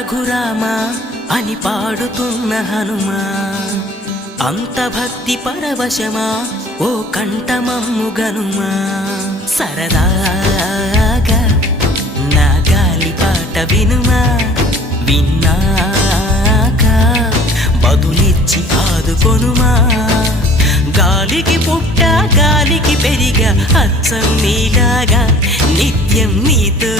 రఘురామా అని పాడుతున్న హనుమా, అంత భక్తి పరవశమా ఓ కంఠమమ్ము గనుమా. సరదాగా నా గాలి పాట వినుమా, విన్నాక బదులిచ్చి ఆదుకొనుమా. గాలికి పుట్ట గాలికి పెరిగా అచ్చం నీలాగా నిత్యం నీతో